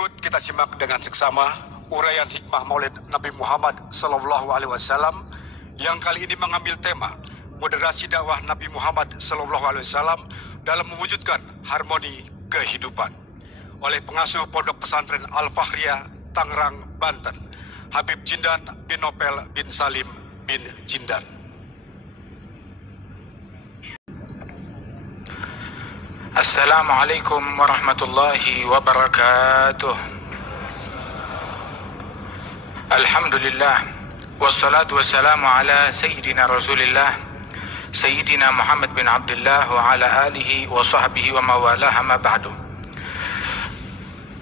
Berikut kita simak dengan seksama uraian hikmah Maulid Nabi Muhammad SAW yang kali ini mengambil tema moderasi dakwah Nabi Muhammad SAW dalam mewujudkan harmoni kehidupan oleh pengasuh Pondok Pesantren Al-Fakhriyah, Tangerang, Banten, Habib Jindan bin Nopel bin Salim bin Jindan. Assalamualaikum warahmatullahi wabarakatuh. Alhamdulillah, wassalatu wassalamu ala Sayyidina Rasulillah, Sayyidina Muhammad bin Abdullah wa ala alihi wa sahbihi wa mawalah, ma ba'du.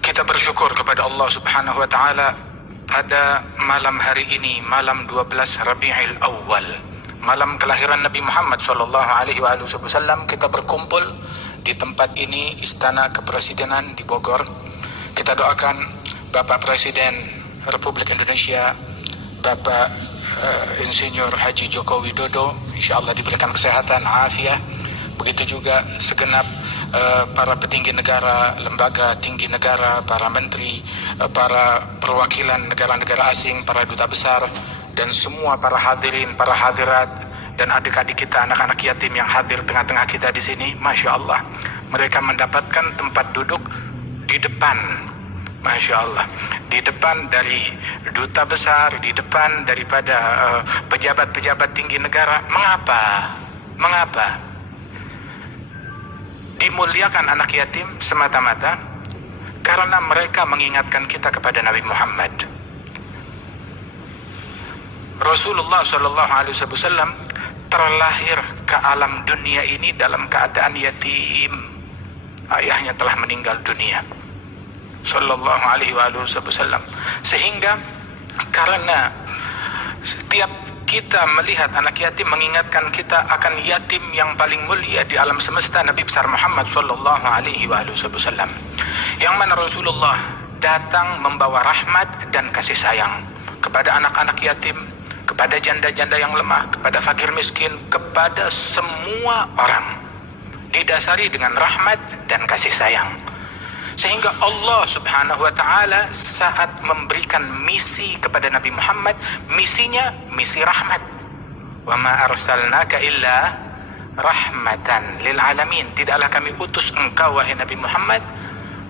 Kita bersyukur kepada Allah subhanahu wa ta'ala pada malam hari ini, malam 12 Rabi'il Awal, malam kelahiran Nabi Muhammad SAW. Kita berkumpul di tempat ini, Istana Kepresidenan di Bogor. Kita doakan Bapak Presiden Republik Indonesia, Bapak Insinyur Haji Joko Widodo, insya Allah diberikan kesehatan, afiat. Begitu juga segenap para petinggi negara, lembaga tinggi negara, para menteri, para perwakilan negara-negara asing, para duta besar, dan semua para hadirin, para hadirat, dan adik-adik kita, anak-anak yatim yang hadir tengah-tengah kita di sini. Masya Allah, mereka mendapatkan tempat duduk di depan. Masya Allah, di depan dari duta besar, di depan daripada pejabat-pejabat tinggi negara. Mengapa? Dimuliakan anak yatim semata-mata karena mereka mengingatkan kita kepada Nabi Muhammad. Rasulullah SAW terlahir ke alam dunia ini dalam keadaan yatim. Ayahnya telah meninggal dunia, sallallahu alaihi wasallam. Sehingga karena setiap kita melihat anak yatim mengingatkan kita akan yatim yang paling mulia di alam semesta, Nabi besar Muhammad sallallahu alaihi wasallam, yang mana Rasulullah datang membawa rahmat dan kasih sayang kepada anak-anak yatim, kepada janda-janda yang lemah, kepada fakir miskin, kepada semua orang, didasari dengan rahmat dan kasih sayang. Sehingga Allah subhanahu wa ta'ala saat memberikan misi kepada Nabi Muhammad, misinya misi rahmat. Wa ma arsalnaka illa rahmatan lil alamin. Tidaklah kami utus engkau wahai Nabi Muhammad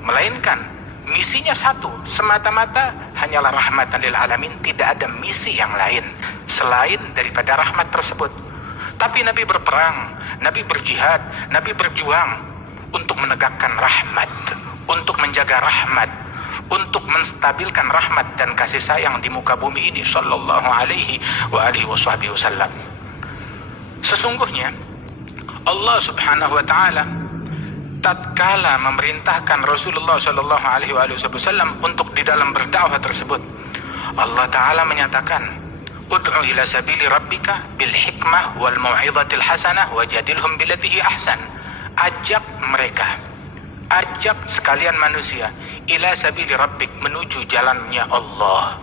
melainkan misinya satu, semata-mata hanyalah rahmatan lil alamin. Tidak ada misi yang lain selain daripada rahmat tersebut. Tapi Nabi berperang, Nabi berjihad, Nabi berjuang untuk menegakkan rahmat, untuk menjaga rahmat, untuk menstabilkan rahmat dan kasih sayang di muka bumi ini, sallallahu alaihi wasallam. Sesungguhnya Allah subhanahu wa ta'ala tatkala memerintahkan Rasulullah sallallahu alaihi wasallam untuk di dalam berdakwah tersebut, Allah Ta'ala menyatakan, ud'u ila sabili rabbika bil hikmah wal mau'izatil hasanah wajadilhum billati hi ahsan. Ajak sekalian manusia ila sabili rabbik, menuju jalannya Allah,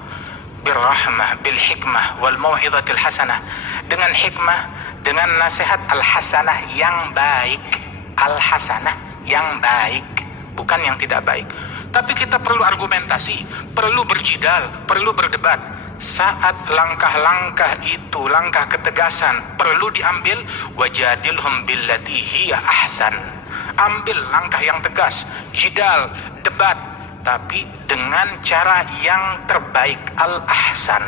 bil rahmah, bil hikmah wal mau'izatil hasanah, dengan hikmah, dengan nasihat al hasanah yang baik. Al hasanah yang baik, bukan yang tidak baik. Tapi kita perlu argumentasi, perlu berjidal, perlu berdebat. Saat langkah-langkah itu, langkah ketegasan perlu diambil, wajadilhum billati hiya ahsan. Ambil langkah yang tegas, jidal, debat, tapi dengan cara yang terbaik, al-ahsan.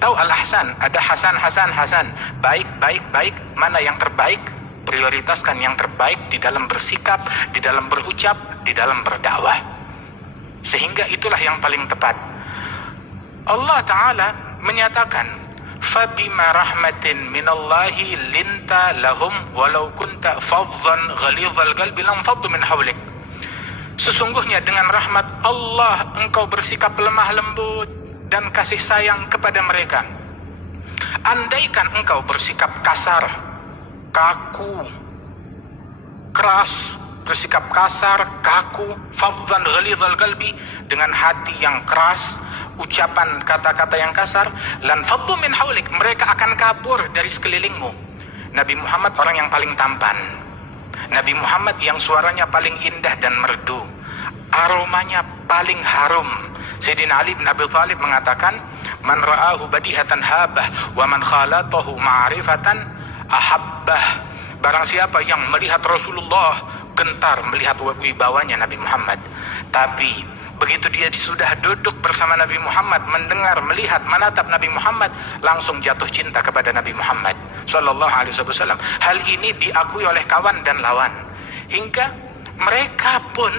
Tahu al-ahsan? Ada hasan. Baik. Mana yang terbaik? Prioritaskan yang terbaik di dalam bersikap, di dalam berucap, di dalam berdakwah. Sehingga itulah yang paling tepat. Allah Ta'ala menyatakan, fabima rahmatin minallahi linta lahum walau kunta fadhan ghalidhal qalbi lam faddu min hawlik. Sesungguhnya dengan rahmat Allah engkau bersikap lemah lembut dan kasih sayang kepada mereka. Andaikan engkau bersikap kasar, kaku, keras, bersikap kasar, kaku, fadhan ghalidhal qalbi, dengan hati yang keras, ucapan kata-kata yang kasar, lan faddu min haulik, mereka akan kabur dari sekelilingmu. Nabi Muhammad orang yang paling tampan, Nabi Muhammad yang suaranya paling indah dan merdu, aromanya paling harum. Sayyidina Ali bin Abi Thalib mengatakan, man ra'ahu badihatan habah wa man khalatahu ma'rifatan ahabbah. Barang siapa yang melihat Rasulullah gentar melihat wibawanya Nabi Muhammad, tapi begitu dia sudah duduk bersama Nabi Muhammad, mendengar, melihat, menatap Nabi Muhammad, langsung jatuh cinta kepada Nabi Muhammad sallallahu alaihi wasallam. Hal ini diakui oleh kawan dan lawan, hingga mereka pun,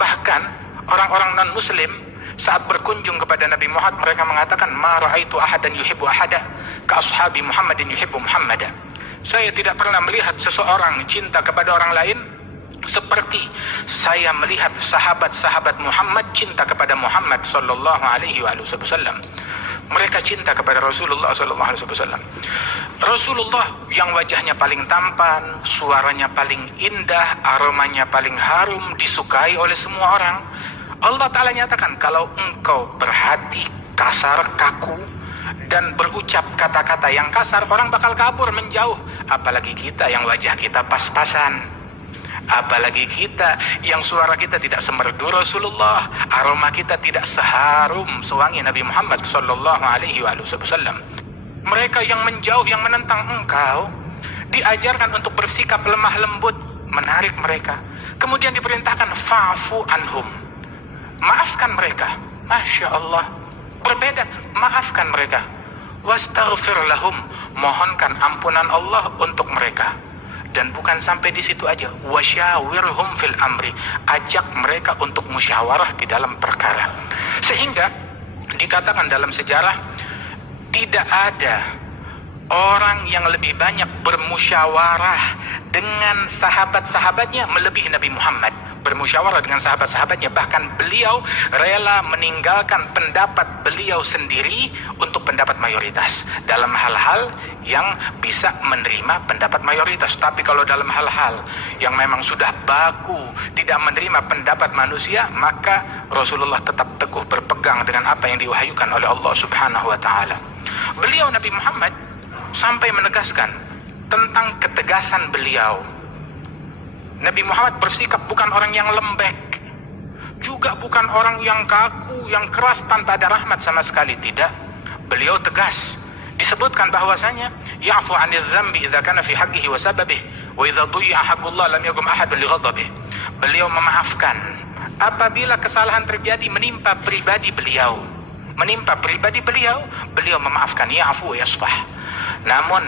bahkan orang-orang non-muslim, saat berkunjung kepada Nabi Muhammad, mereka mengatakan, ma ra'aitu ahadan yuhibbu ahada ka ashabi Muhammadin yuhibbu Muhammada. Saya tidak pernah melihat seseorang cinta kepada orang lain seperti saya melihat sahabat-sahabat Muhammad cinta kepada Muhammad sallallahu alaihi wasallam. Mereka cinta kepada Rasulullah sallallahu alaihi wasallam. Rasulullah yang wajahnya paling tampan, suaranya paling indah, aromanya paling harum, disukai oleh semua orang. Allah Ta'ala nyatakan, kalau engkau berhati kasar, kaku, dan berucap kata-kata yang kasar, orang bakal kabur, menjauh. Apalagi kita yang wajah kita pas-pasan, apalagi kita yang suara kita tidak semerdu Rasulullah, aroma kita tidak seharum sewangi Nabi Muhammad sallallahu alaihi wasallam. Mereka yang menjauh, yang menentang engkau, diajarkan untuk bersikap lemah lembut, menarik mereka. Kemudian diperintahkan fa'fu anhum, maafkan mereka. Masya Allah, berbeda, maafkan mereka. Wastaghfir lahum, mohonkan ampunan Allah untuk mereka. Dan bukan sampai di situ aja, wasyawirhum fil amri, ajak mereka untuk musyawarah di dalam perkara. Sehingga dikatakan dalam sejarah, tidak ada orang yang lebih banyak bermusyawarah dengan sahabat-sahabatnya melebihi Nabi Muhammad. Bermusyawarah dengan sahabat-sahabatnya, bahkan beliau rela meninggalkan pendapat beliau sendiri untuk pendapat mayoritas dalam hal-hal yang bisa menerima pendapat mayoritas. Tapi kalau dalam hal-hal yang memang sudah baku, tidak menerima pendapat manusia, maka Rasulullah tetap teguh berpegang dengan apa yang diwahyukan oleh Allah Subhanahu wa Ta'ala. Beliau Nabi Muhammad sampai menegaskan tentang ketegasan beliau. Nabi Muhammad bersikap bukan orang yang lembek, juga bukan orang yang kaku, yang keras tanpa ada rahmat sama sekali, tidak. Beliau tegas. Disebutkan bahwasanya ya'fu 'anil dzambi idza kana fi haqqihi wa sababihi wa idza dhuyya haqqullah lam yaqum ahadun li ghadabihi. Beliau memaafkan apabila kesalahan terjadi menimpa pribadi beliau. Beliau memaafkan, ya'fu wa yasfah. Namun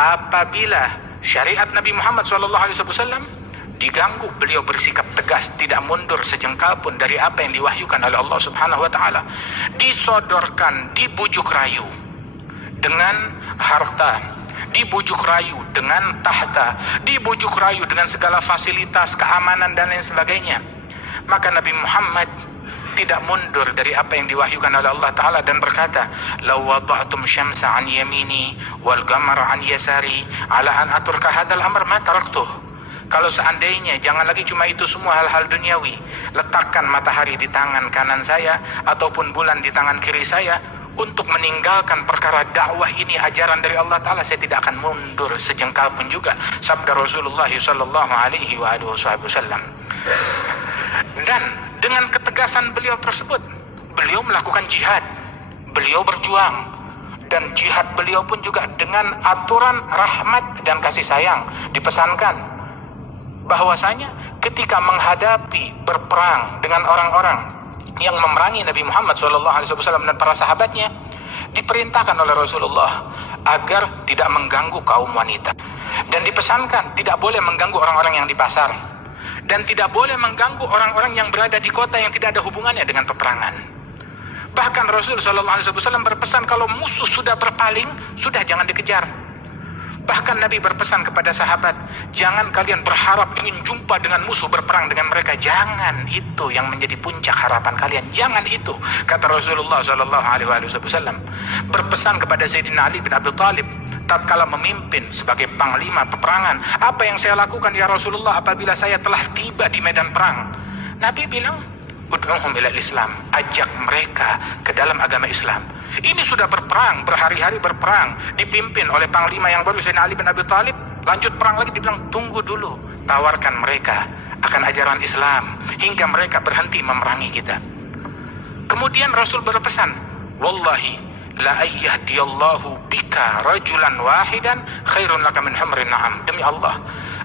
apabila syariat Nabi Muhammad SAW diganggu, beliau bersikap tegas, tidak mundur sejengkal pun dari apa yang diwahyukan oleh Allah Subhanahu wa Ta'ala. Disodorkan, dibujuk rayu dengan harta, dibujuk rayu dengan tahta, dibujuk rayu dengan segala fasilitas, keamanan dan lain sebagainya. Maka Nabi Muhammad tidak mundur dari apa yang diwahyukan oleh Allah Ta'ala dan berkata, law wada'tum syamsa an yamini wal qamara an yasari ala an aturka hadal amr ma taraktuh. Kalau seandainya, jangan lagi cuma itu semua hal-hal duniawi, letakkan matahari di tangan kanan saya ataupun bulan di tangan kiri saya untuk meninggalkan perkara dakwah ini, ajaran dari Allah Ta'ala, saya tidak akan mundur sejengkal pun juga. Sabda Rasulullah sallallahu alaihi wasallam. Dan dengan ketegasan beliau tersebut, beliau melakukan jihad, beliau berjuang, dan jihad beliau pun juga dengan aturan rahmat dan kasih sayang. Dipesankan bahwasanya ketika menghadapi berperang dengan orang-orang yang memerangi Nabi Muhammad SAW dan para sahabatnya, diperintahkan oleh Rasulullah agar tidak mengganggu kaum wanita, dan dipesankan tidak boleh mengganggu orang-orang yang di pasar, dan tidak boleh mengganggu orang-orang yang berada di kota yang tidak ada hubungannya dengan peperangan. Bahkan Rasulullah SAW berpesan, kalau musuh sudah berpaling, sudah jangan dikejar. Bahkan Nabi berpesan kepada sahabat, jangan kalian berharap ingin jumpa dengan musuh, berperang dengan mereka. Jangan itu yang menjadi puncak harapan kalian. Jangan itu, kata Rasulullah SAW. Berpesan kepada Sayyidina Ali bin Abi Thalib tatkala memimpin sebagai panglima peperangan, apa yang saya lakukan ya Rasulullah apabila saya telah tiba di medan perang? Nabi bilang, ud'uhum ilal Islam, ajak mereka ke dalam agama Islam. Ini sudah berperang, berhari-hari berperang, dipimpin oleh panglima yang baru, Sayyidina Ali bin Abi Thalib. Lanjut perang lagi, dibilang tunggu dulu, tawarkan mereka akan ajaran Islam hingga mereka berhenti memerangi kita. Kemudian Rasul berpesan, wallahi la ayyahdiyallahu bika rajulan wahidan khairun laka min humrin na'am. Demi Allah,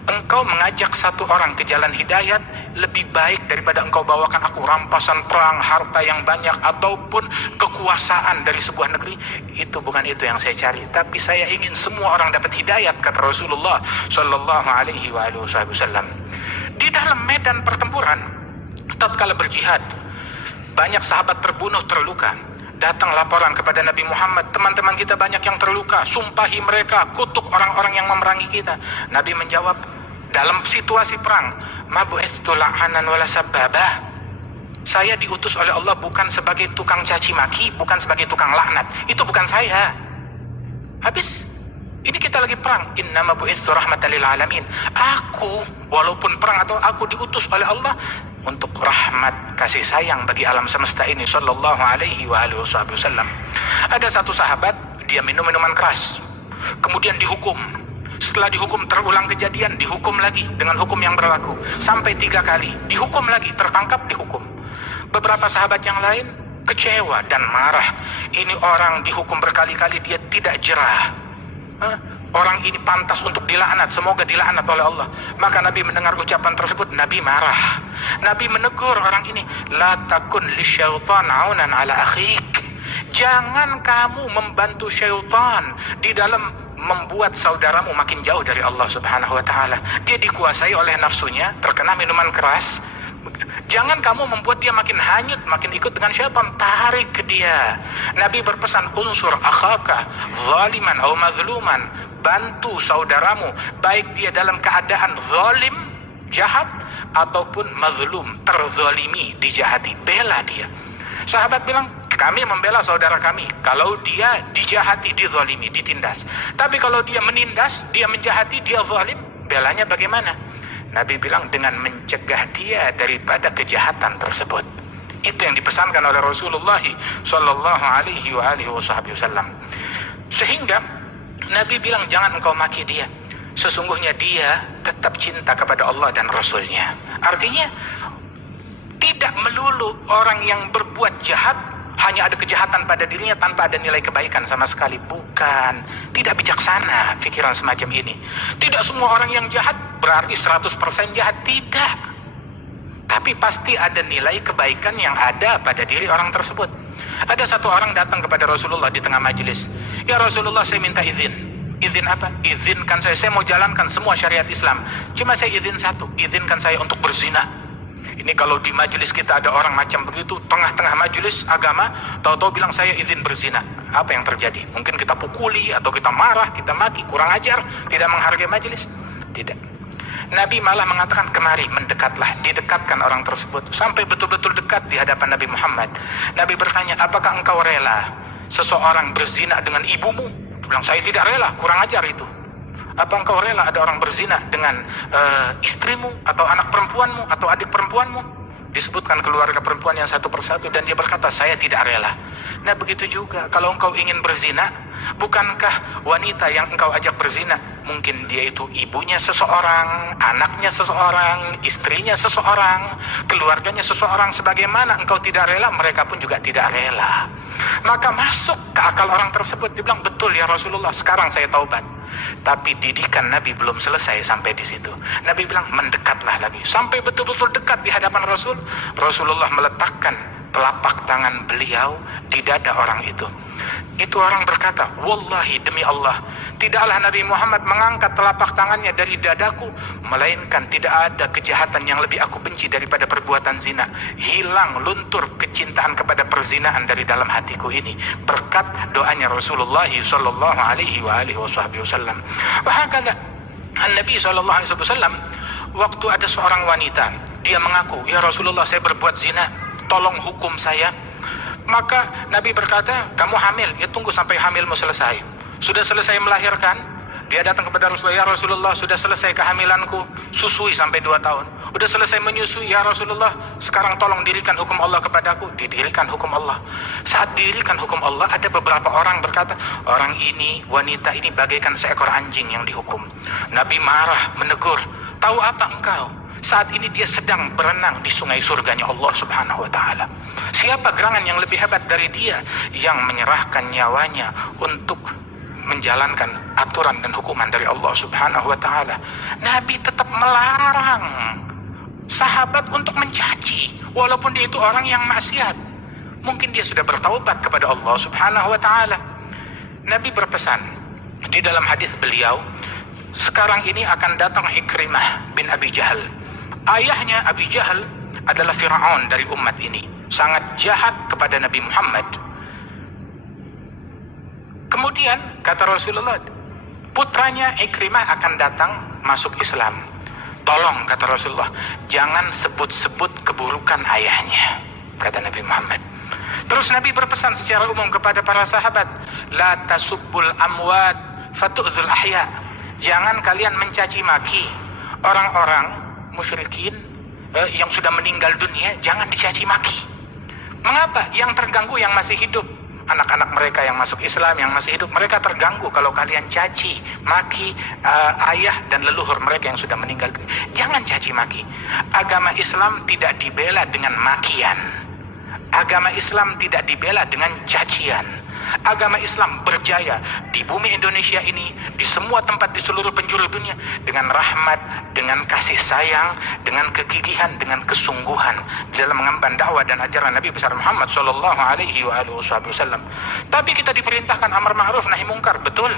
engkau mengajak satu orang ke jalan hidayat lebih baik daripada engkau bawakan aku rampasan perang, harta yang banyak, ataupun kekuasaan dari sebuah negeri. Itu bukan itu yang saya cari, tapi saya ingin semua orang dapat hidayat, kata Rasulullah Sallallahu Alaihi Wasallam. Di dalam medan pertempuran, tatkala berjihad, banyak sahabat terbunuh, terluka. Datang laporan kepada Nabi Muhammad, teman-teman kita banyak yang terluka, sumpahi mereka, kutuk orang-orang yang memerangi kita. Nabi menjawab, dalam situasi perang, ma bu'istu la'anan wala sabbabah. Saya diutus oleh Allah bukan sebagai tukang caci maki, bukan sebagai tukang laknat. Itu bukan saya. Habis, ini kita lagi perang. Innama bu'istu rahmatan lil alamin. Aku, walaupun perang atau aku diutus oleh Allah untuk rahmat kasih sayang bagi alam semesta ini. Sallallahu alaihi wasallam. Ada satu sahabat, dia minum minuman keras, kemudian dihukum. Setelah dihukum, terulang kejadian, dihukum lagi dengan hukum yang berlaku sampai 3 kali, dihukum lagi, tertangkap, dihukum. Beberapa sahabat yang lain kecewa dan marah. Ini orang dihukum berkali-kali, dia tidak jerah. Orang ini pantas untuk dilaknat, semoga dilaknat oleh Allah. Maka Nabi mendengar ucapan tersebut, Nabi marah. Nabi menegur orang ini, la takun lisyaitan aunan ala akhik. Jangan kamu membantu syaitan di dalam membuat saudaramu makin jauh dari Allah Subhanahu wa taala. Dia dikuasai oleh nafsunya, terkena minuman keras. Jangan kamu membuat dia makin hanyut, makin ikut dengan syaitan, tarik ke dia. Nabi berpesan, unsur akhaka zaliman atau mazluman. Bantu saudaramu, baik dia dalam keadaan zalim, jahat, ataupun mazlum, terzalimi, dijahati. Bela dia. Sahabat bilang, kami membela saudara kami kalau dia dijahati, dizalimi, ditindas. Tapi kalau dia menindas, dia menjahati, dia zalim, belanya bagaimana? Nabi bilang, dengan mencegah dia daripada kejahatan tersebut. Itu yang dipesankan oleh Rasulullah Sallallahu Alaihi Wasallam. Sehingga Nabi bilang, jangan engkau maki dia. Sesungguhnya dia tetap cinta kepada Allah dan Rasulnya. Artinya, tidak melulu orang yang berbuat jahat hanya ada kejahatan pada dirinya tanpa ada nilai kebaikan sama sekali. Bukan. Tidak bijaksana pikiran semacam ini. Tidak semua orang yang jahat berarti 100% jahat. Tidak. Tapi pasti ada nilai kebaikan yang ada pada diri orang tersebut. Ada satu orang datang kepada Rasulullah di tengah majelis. Ya Rasulullah, saya minta izin. Izin apa? Izinkan saya mau jalankan semua syariat Islam. Cuma saya izin satu. Izinkan saya untuk berzina. Ini kalau di majelis kita ada orang macam begitu, tengah-tengah majelis agama, tahu-tahu bilang saya izin berzina. Apa yang terjadi? Mungkin kita pukuli, atau kita marah, kita maki, kurang ajar, tidak menghargai majelis. Tidak. Nabi malah mengatakan, kemari, mendekatlah. Didekatkan orang tersebut, sampai betul-betul dekat di hadapan Nabi Muhammad. Nabi bertanya, apakah engkau rela seseorang berzina dengan ibumu? Dia bilang, saya tidak rela, kurang ajar itu. Apa engkau rela ada orang berzina dengan istrimu, atau anak perempuanmu, atau adik perempuanmu? Disebutkan keluarga perempuan yang satu persatu, dan dia berkata, saya tidak rela. Nah begitu juga, kalau engkau ingin berzina, bukankah wanita yang engkau ajak berzina, mungkin dia itu ibunya seseorang, anaknya seseorang, istrinya seseorang, keluarganya seseorang. Sebagaimana engkau tidak rela, mereka pun juga tidak rela. Maka masuk ke akal orang tersebut. Dia bilang, betul ya Rasulullah, sekarang saya taubat. Tapi didikan Nabi belum selesai sampai di situ. Nabi bilang, mendekatlah lagi. Sampai betul-betul dekat di hadapan Rasul. Rasulullah meletakkan telapak tangan beliau di dada orang itu. Itu orang berkata, wallahi, demi Allah, tidaklah Nabi Muhammad mengangkat telapak tangannya dari dadaku, melainkan tidak ada kejahatan yang lebih aku benci daripada perbuatan zina. Hilang luntur kecintaan kepada perzinaan dari dalam hatiku ini, berkat doanya Rasulullah sallallahu alaihi wasallam. Bahkan Nabi sallallahu alaihi wasallam, waktu ada seorang wanita, dia mengaku, ya Rasulullah, saya berbuat zina, tolong hukum saya. Maka Nabi berkata, kamu hamil, ya tunggu sampai hamilmu selesai. Sudah selesai melahirkan, dia datang kepada Rasulullah, ya Rasulullah, sudah selesai kehamilanku, susui sampai 2 tahun. Udah selesai menyusui, ya Rasulullah, sekarang tolong dirikan hukum Allah kepadaku. Didirikan hukum Allah. Saat dirikan hukum Allah, ada beberapa orang berkata, orang ini, wanita ini bagaikan seekor anjing yang dihukum. Nabi marah, menegur, tahu apa engkau? Saat ini dia sedang berenang di sungai surganya Allah Subhanahu wa ta'ala. Siapa gerangan yang lebih hebat dari dia yang menyerahkan nyawanya untuk menjalankan aturan dan hukuman dari Allah Subhanahu wa ta'ala. Nabi tetap melarang sahabat untuk mencaci walaupun dia itu orang yang maksiat. Mungkin dia sudah bertaubat kepada Allah Subhanahu wa ta'ala. Nabi berpesan di dalam hadis beliau, sekarang ini akan datang Ikrimah bin Abi Jahal. Ayahnya Abi Jahal adalah Fir'aun dari umat ini, sangat jahat kepada Nabi Muhammad. Kemudian kata Rasulullah, putranya Ikrimah akan datang masuk Islam. Tolong, kata Rasulullah, jangan sebut-sebut keburukan ayahnya, kata Nabi Muhammad. Terus Nabi berpesan secara umum kepada para sahabat, la tasubbul amwat fatu'dzul ahya. Jangan kalian mencaci maki orang-orang musyrikin yang sudah meninggal dunia, jangan dicaci maki. Mengapa? Yang terganggu yang masih hidup. Anak-anak mereka yang masuk Islam, yang masih hidup, mereka terganggu kalau kalian caci maki ayah dan leluhur mereka yang sudah meninggal dunia. Jangan caci maki. Agama Islam tidak dibela dengan makian. Agama Islam tidak dibela dengan cacian. Agama Islam berjaya di bumi Indonesia ini, di semua tempat di seluruh penjuru dunia, dengan rahmat, dengan kasih sayang, dengan kegigihan, dengan kesungguhan di dalam mengemban dakwah dan ajaran Nabi besar Muhammad sallallahu alaihi wasallam. Tapi kita diperintahkan amar ma'ruf nahi mungkar, betul.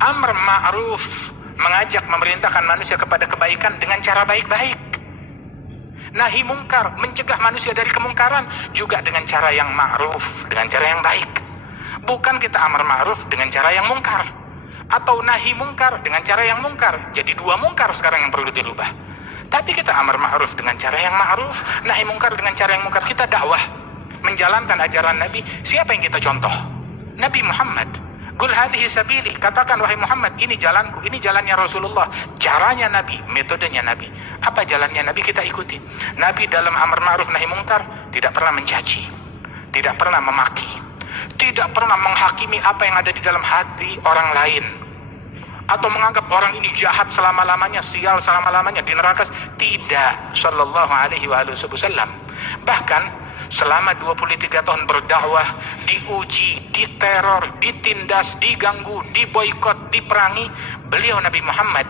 Amar ma'ruf, mengajak, memerintahkan manusia kepada kebaikan dengan cara baik-baik. Nahi mungkar, mencegah manusia dari kemungkaran juga dengan cara yang ma'ruf, dengan cara yang baik. Bukan kita amar ma'ruf dengan cara yang mungkar, atau nahi mungkar dengan cara yang mungkar. Jadi dua mungkar sekarang yang perlu dirubah. Tapi kita amar ma'ruf dengan cara yang ma'ruf, nahi mungkar dengan cara yang mungkar. Kita dakwah, menjalankan ajaran Nabi. Siapa yang kita contoh? Nabi Muhammad. Qul hadhihi sabili, katakan wahai Muhammad, ini jalanku, ini jalannya Rasulullah, caranya Nabi, metodenya Nabi. Apa jalannya Nabi, kita ikuti. Nabi dalam amar ma'ruf nahi mungkar tidak pernah mencaci, tidak pernah memaki, tidak pernah menghakimi apa yang ada di dalam hati orang lain, atau menganggap orang ini jahat selama-lamanya, sial selama-lamanya di neraka. Tidak, sallallahu alaihi wasallam. Bahkan selama 23 tahun berdakwah, diuji, diteror, ditindas, diganggu, diboikot, diperangi, beliau Nabi Muhammad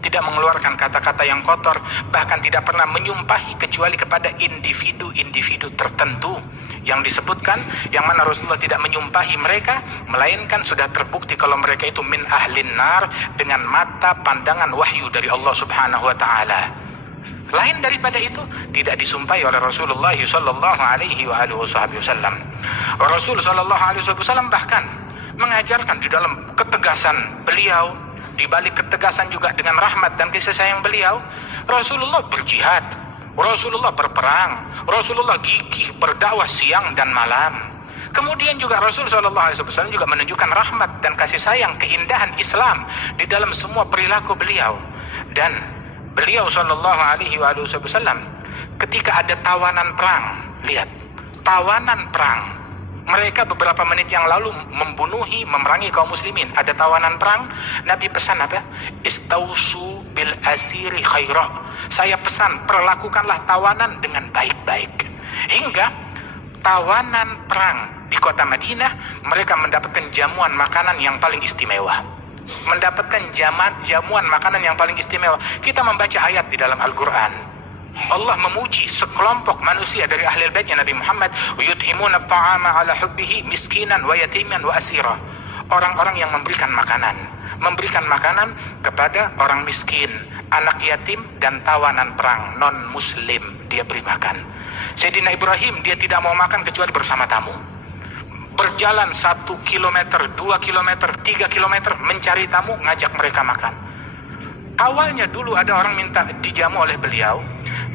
tidak mengeluarkan kata-kata yang kotor, bahkan tidak pernah menyumpahi kecuali kepada individu-individu tertentu yang disebutkan, yang mana Rasulullah tidak menyumpahi mereka, melainkan sudah terbukti kalau mereka itu min ahlin nar dengan mata pandangan wahyu dari Allah Subhanahu wa ta'ala. Lain daripada itu tidak disumpahi oleh Rasulullah sallallahu alaihi wasallam. Rasul sallallahu alaihi wasallam bahkan mengajarkan di dalam ketegasan beliau, di balik ketegasan juga dengan rahmat dan kasih sayang beliau, Rasulullah berjihad, Rasulullah berperang, Rasulullah gigih berdakwah siang dan malam. Kemudian juga Rasul sallallahu alaihi wasallam juga menunjukkan rahmat dan kasih sayang, keindahan Islam di dalam semua perilaku beliau. Dan beliau sallallahu alaihi wasallam ketika ada tawanan perang, lihat, tawanan perang, mereka beberapa menit yang lalu memerangi kaum muslimin, ada tawanan perang, Nabi pesan apa? Istausu bil asiri khaira. Saya pesan, perlakukanlah tawanan dengan baik-baik. Hingga tawanan perang di kota Madinah, mereka mendapatkan jamuan makanan yang paling istimewa, mendapatkan jamuan makanan yang paling istimewa. Kita membaca ayat di dalam Al-Quran, Allah memuji sekelompok manusia dari ahli baitnya Nabi Muhammad, yut'imuna ta'ama ala hubbihi miskinan wa yatiman wa asira. Orang-orang yang memberikan makanan kepada orang miskin, anak yatim dan tawanan perang non muslim, dia beri makan. Sayyidina Ibrahim, dia tidak mau makan kecuali bersama tamu. Berjalan 1 kilometer, 2 kilometer, 3 kilometer mencari tamu, ngajak mereka makan. Awalnya dulu ada orang minta dijamu oleh beliau,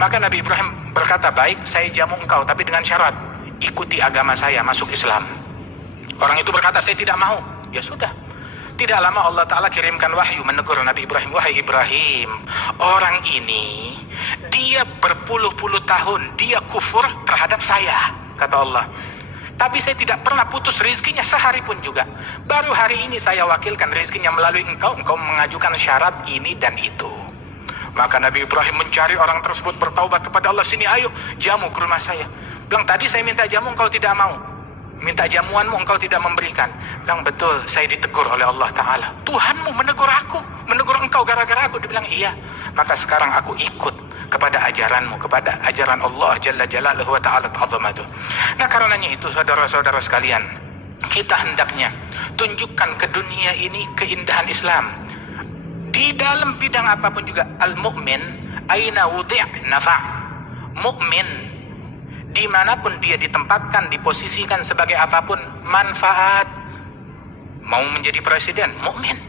maka Nabi Ibrahim berkata, baik, saya jamu engkau, tapi dengan syarat, ikuti agama saya, masuk Islam. Orang itu berkata, saya tidak mau. Ya sudah. Tidak lama Allah Ta'ala kirimkan wahyu menegur Nabi Ibrahim, wahai Ibrahim, orang ini, dia berpuluh-puluh tahun, dia kufur terhadap saya, kata Allah. Tapi saya tidak pernah putus rizkinya sehari pun juga. Baru hari ini saya wakilkan rizkinya melalui engkau mengajukan syarat ini dan itu. Maka Nabi Ibrahim mencari orang tersebut bertaubat kepada Allah. Sini ayo, jamu ke rumah saya. Bilang, tadi saya minta jamu engkau tidak mau. Minta jamuanmu engkau tidak memberikan. Bilang, betul, saya ditegur oleh Allah Ta'ala. Tuhanmu menegur aku, menegur engkau gara-gara aku. Dia bilang, iya. Maka sekarang aku ikut kepada ajaranmu, kepada ajaran Allah Jalla Jalaluhu wa Ta'ala Ta'azamatuh. Nah, karenanya itu saudara-saudara sekalian, kita hendaknya tunjukkan ke dunia ini keindahan Islam. Di dalam bidang apapun juga, al-mu'min aina wudi' nafa'. Mu'min dimanapun dia ditempatkan, diposisikan sebagai apapun, manfaat. Mau menjadi presiden, mukmin.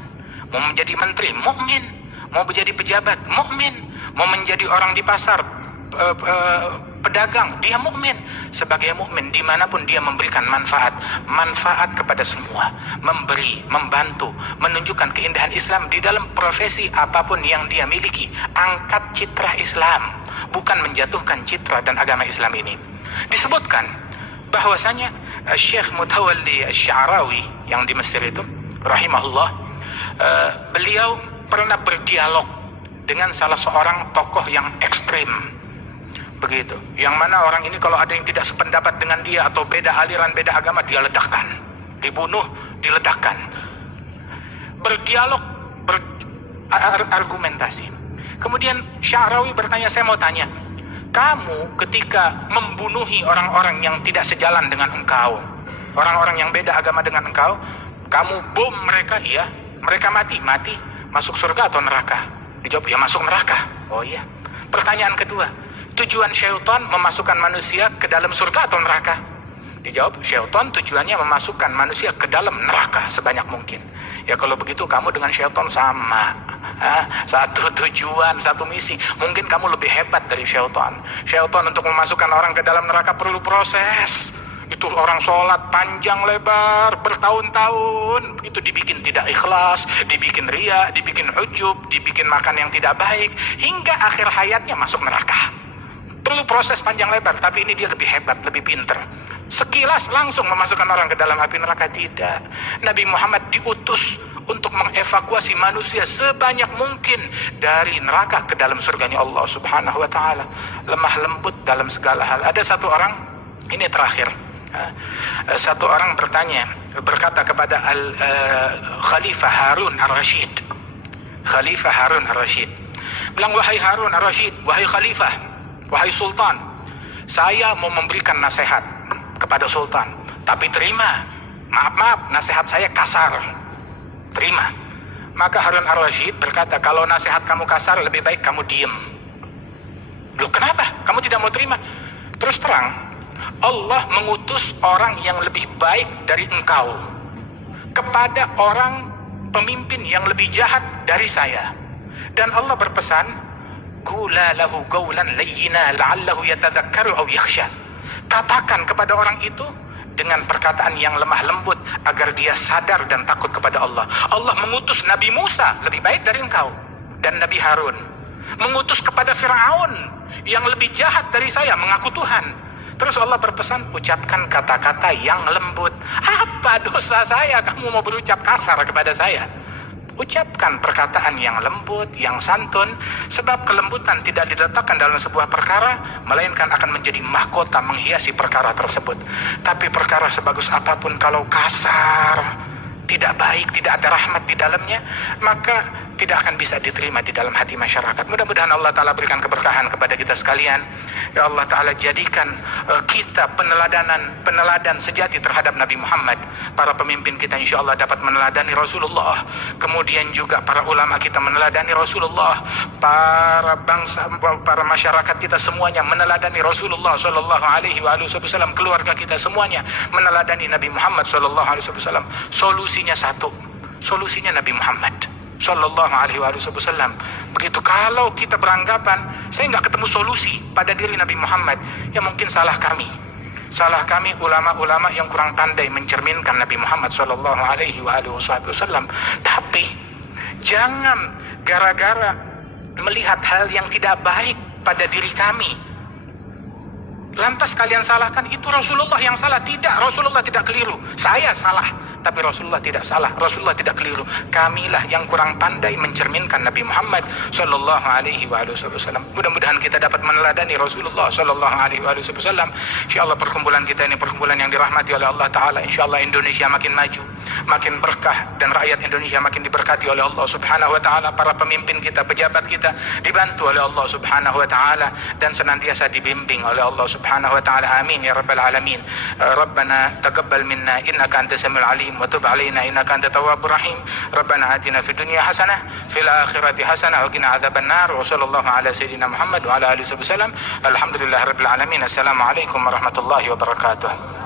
Mau menjadi menteri, mukmin. Mau menjadi pejabat, mukmin. Mau menjadi orang di pasar, pedagang, dia mukmin. Sebagai mukmin dimanapun dia memberikan manfaat kepada semua, memberi, membantu, menunjukkan keindahan Islam di dalam profesi apapun yang dia miliki. Angkat citra Islam, bukan menjatuhkan citra dan agama Islam ini. Disebutkan bahwasanya Syekh Mutawalli Asy-Sya'rawi yang di Mesir itu, rahimahullah, beliau pernah berdialog dengan salah seorang tokoh yang ekstrim, begitu. Yang mana orang ini kalau ada yang tidak sependapat dengan dia atau beda aliran, beda agama, dia ledakkan, dibunuh, diledakkan. Berdialog, argumentasi. Kemudian Sya'rawi bertanya, saya mau tanya, kamu ketika membunuhi orang-orang yang tidak sejalan dengan engkau, orang-orang yang beda agama dengan engkau, kamu bom mereka, iya. Mereka mati, masuk surga atau neraka? Dijawab, ya masuk neraka. Oh iya. Pertanyaan kedua, tujuan syaitan memasukkan manusia ke dalam surga atau neraka? Dijawab, syaitan tujuannya memasukkan manusia ke dalam neraka sebanyak mungkin. Ya kalau begitu kamu dengan syaitan sama. Satu tujuan, satu misi. Mungkin kamu lebih hebat dari syaitan. Syaitan untuk memasukkan orang ke dalam neraka perlu proses. Itu orang sholat panjang lebar bertahun-tahun, itu dibikin tidak ikhlas, dibikin riya, dibikin ujub, dibikin makan yang tidak baik, hingga akhir hayatnya masuk neraka. Perlu proses panjang lebar, tapi ini dia lebih hebat, lebih pinter. Sekilas langsung memasukkan orang ke dalam api neraka, tidak. Nabi Muhammad diutus untuk mengevakuasi manusia sebanyak mungkin dari neraka ke dalam surganya Allah Subhanahu wa Ta'ala. Lemah lembut dalam segala hal. Ada satu orang, ini terakhir, satu orang berkata kepada Khalifah Harun Ar-Rasyid. Khalifah Harun Ar-Rasyid bilang, wahai Harun Ar-Rasyid, wahai Khalifah, wahai Sultan, saya mau memberikan nasihat kepada Sultan, tapi terima, maaf, nasihat saya kasar, terima. Maka Harun Ar-Rasyid berkata, kalau nasihat kamu kasar, lebih baik kamu diem. Loh, kenapa? Kamu tidak mau terima? Terus terang, Allah mengutus orang yang lebih baik dari engkau kepada orang pemimpin yang lebih jahat dari saya. Dan Allah berpesan, qula lahu qawlan layyina la'allahu yatadhakkaru aw yakhsha. Katakan kepada orang itu dengan perkataan yang lemah lembut agar dia sadar dan takut kepada Allah. Allah mengutus Nabi Musa lebih baik dari engkau, dan Nabi Harun mengutus kepada Fir'aun yang lebih jahat dari saya, mengaku Tuhan. Terus Allah berpesan, ucapkan kata-kata yang lembut. Apa dosa saya kamu mau berucap kasar kepada saya? Ucapkan perkataan yang lembut, yang santun. Sebab kelembutan tidak diletakkan dalam sebuah perkara, melainkan akan menjadi mahkota menghiasi perkara tersebut. Tapi perkara sebagus apapun kalau kasar, tidak baik, tidak ada rahmat di dalamnya, maka tidak akan bisa diterima di dalam hati masyarakat. Mudah-mudahan Allah Ta'ala berikan keberkahan kepada kita sekalian. Ya Allah Ta'ala, jadikan kita peneladan sejati terhadap Nabi Muhammad. Para pemimpin kita insya Allah dapat meneladani Rasulullah. Kemudian juga para ulama kita meneladani Rasulullah. Para bangsa, para masyarakat kita semuanya meneladani Rasulullah Sallallahu Alaihi Wasallam. Keluarga kita semuanya meneladani Nabi Muhammad Sallallahu Alaihi Wasallam. Solusinya satu, solusinya Nabi Muhammad Sallallahu Alaihi Wasallam. Begitu. Kalau kita beranggapan saya nggak ketemu solusi pada diri Nabi Muhammad, ya mungkin salah kami ulama-ulama yang kurang pandai mencerminkan Nabi Muhammad Sallallahu Alaihi Wasallam. Tapi jangan gara-gara melihat hal yang tidak baik pada diri kami, Lantas kalian salahkan, itu Rasulullah yang salah. Tidak, Rasulullah tidak keliru. Saya salah, tapi Rasulullah tidak salah. Rasulullah tidak keliru. Kamilah yang kurang pandai mencerminkan Nabi Muhammad sallallahu alaihi wasallam. Mudah-mudahan kita dapat meneladani Rasulullah sallallahu alaihi wasallam. Insyaallah perkumpulan kita ini perkumpulan yang dirahmati oleh Allah Ta'ala. Insyaallah Indonesia makin maju, makin berkah, dan rakyat Indonesia makin diberkati oleh Allah Subhanahu wa Ta'ala. Para pemimpin kita, pejabat kita dibantu oleh Allah Subhanahu wa Ta'ala dan senantiasa dibimbing oleh Allah Subhanahu wa Ta'ala. Amin ya rabbal alamin. Rabbana taqabbal minna innaka antas samiul alim wa tub alaina innaka antat tawwabur rahim. Rabbana atina fid dunya hasanah fil akhirati hasanah wa qina adzabannar. Wa sallallahu ala sayyidina Muhammad wa ala alihi wasallam. Alhamdulillahirabbil alamin. Assalamualaikum warahmatullahi wabarakatuh.